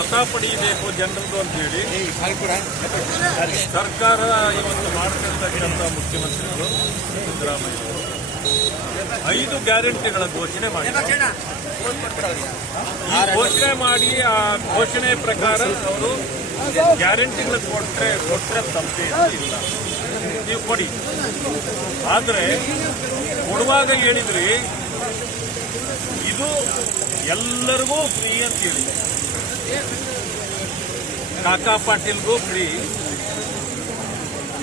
ಮತ ಪಡೆಯಬೇಕು ಜನರದ್ದು ಅಂತೇಳಿ. ಸರ್ಕಾರ ಇವತ್ತು ಮಾಡ್ತಿರ್ತಕ್ಕಂಥ ಮುಖ್ಯಮಂತ್ರಿಗಳು ಸಿದ್ದರಾಮಯ್ಯ ಅವರು ಐದು ಗ್ಯಾರಂಟಿಗಳ ಘೋಷಣೆ ಮಾಡಿ ಈ ಘೋಷಣೆ ಮಾಡಿ ಆ ಘೋಷಣೆ ಪ್ರಕಾರ ಅವರು ಗ್ಯಾರಂಟಿಗಳ ಕೊಟ್ಟರೆ ಕೊಟ್ಟರೆ ತಪ್ಪೇ ಇಲ್ಲ. ನೀವು ಕೊಡಿ. ಆದರೆ ಕೊಡುವಾಗ ಹೇಳಿದ್ರಿ ಇದು ಎಲ್ಲರಿಗೂ ಫ್ರೀ ಅಂತ ಹೇಳಿ ಕಾಕಾ ಪಾಟೀಲ್ಗೂ ಫ್ರೀ.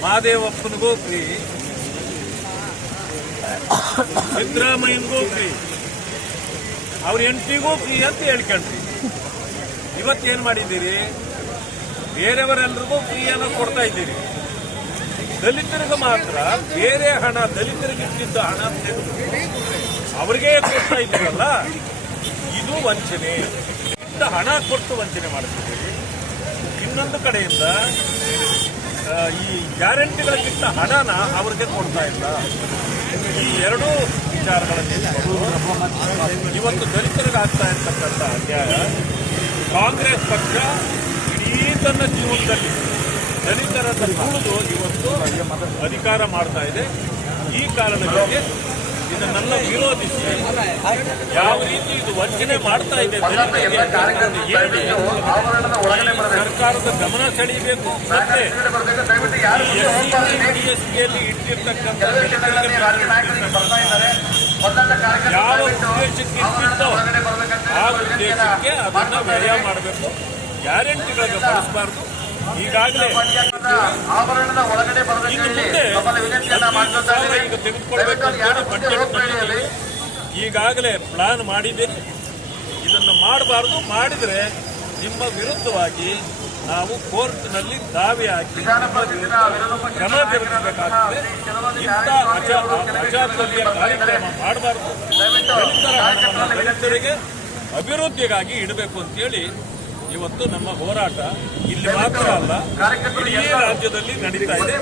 ಮಹಾದೇವಪ್ಪನಿಗೂ ಫ್ರೀ. ಸಿದ್ದರಾಮಯ್ಯನಿಗೂ ಫ್ರೀ. ಅವ್ರ ಹೆಂಡತಿಗೂ ಫ್ರೀ ಅಂತ ಹೇಳ್ಕೊಂಡ್ರಿ. ಇವತ್ತೇನು ಮಾಡಿದ್ದೀರಿ? ಬೇರೆಯವರೆಲ್ಲರಿಗೂ ಫ್ರೀ ಅನ್ನೋ ಕೊಡ್ತಾ ಇದ್ದೀರಿ. ದಲಿತರಿಗೆ ಮಾತ್ರ ಬೇರೆ ಹಣ, ದಲಿತರಿಗೆ ಇಟ್ಟಿದ್ದ ಹಣ ಅಂತ ಅವ್ರಿಗೆ ಕೊಡ್ತಾ ಇದ್ದೀರಲ್ಲ? ಇದು ವಂಚನೆ. ಇಟ್ಟ ಹಣ ಕೊಟ್ಟು ವಂಚನೆ ಮಾಡ್ತಿದ್ದೀರಿ ಇನ್ನೊಂದು ಕಡೆಯಿಂದ ಈ ಗ್ಯಾರಂಟಿಗಳಿಗಿಂತ ಹಣನ ಅವ್ರಿಗೆ ಕೊಡ್ತಾ ಇಲ್ಲ. ಈ ಎರಡೂ ವಿಚಾರಗಳಲ್ಲಿ ಇವತ್ತು ದಲಿತರಿಗೆ ಆಗ್ತಾ ಇರ್ತಕ್ಕಂಥ ಅನ್ಯಾಯ, ಕಾಂಗ್ರೆಸ್ ಪಕ್ಷ ಇಡೀ ತನ್ನ ಜೀವನದಲ್ಲಿ ದಲಿತರನ್ನು ಕುಡಿದು ಇವತ್ತು ಅಧಿಕಾರ ಮಾಡ್ತಾ ಇದೆ. ಈ ಕಾರಣಗಳಿಗೆ ಇದನ್ನೆಲ್ಲ ವಿರೋಧಿಸಿ ಯಾವ ರೀತಿ ಇದು ವಂಚನೆ ಮಾಡ್ತಾ ಇದೆ ಸರ್ಕಾರದ ಗಮನ ಸೆಳೆಯಬೇಕು. ಮತ್ತೆ ಡಿಎಸ್ಪಿಯಲ್ಲಿ ಇಟ್ಟಿರ್ತಕ್ಕಂಥ ಯಾವ ಉದ್ದೇಶಕ್ಕೆ ಇಟ್ಟಿರ್ತೋ ಆ ಉದ್ದೇಶಕ್ಕೆ ಅದನ್ನ ವ್ಯಯ ಮಾಡಬೇಕು. ಗ್ಯಾರಂಟಿಗಳನ್ನು ಬಳಸಬಾರ್ದು. ಈಗಾಗಲೇ ಆವರಣದ ಒಳಗಡೆ ಬರಬೇಕು ಮುಂದೆ ಈಗ ತೆಗೆದುಕೊಳ್ಬೇಕು ಮಾಡಿದ್ದೀವಿ. ಈಗಾಗಲೇ ಪ್ಲಾನ್ ಮಾಡಿದ್ದೀರಿ ಇದನ್ನು ಮಾಡಬಾರ್ದು. ಮಾಡಿದರೆ ನಿಮ್ಮ ವಿರುದ್ಧವಾಗಿ ನಾವು ಕೋರ್ಟ್ನಲ್ಲಿ ದಾವೆ ಹಾಕಿ ಕ್ರಮ ಜರುಗಿಸಬೇಕಾಗ್ತದೆ ಇಂಥ ಅಜಾ ಅಜಾಗ್ರತೆಯ ಕಾರ್ಯಕ್ರಮ ಮಾಡಬಾರ್ದು. ರೈತರಿಗೆ ಅಭಿವೃದ್ಧಿಗಾಗಿ ಇಡಬೇಕು ಅಂತೇಳಿ ಇವತ್ತು ನಮ್ಮ ಹೋರಾಟ ಇಲ್ಲಿ ಮಾತ್ರ ಅಲ್ಲ ಇಡೀ ರಾಜ್ಯದಲ್ಲಿ ನಡೀತಾ ಇದೆ.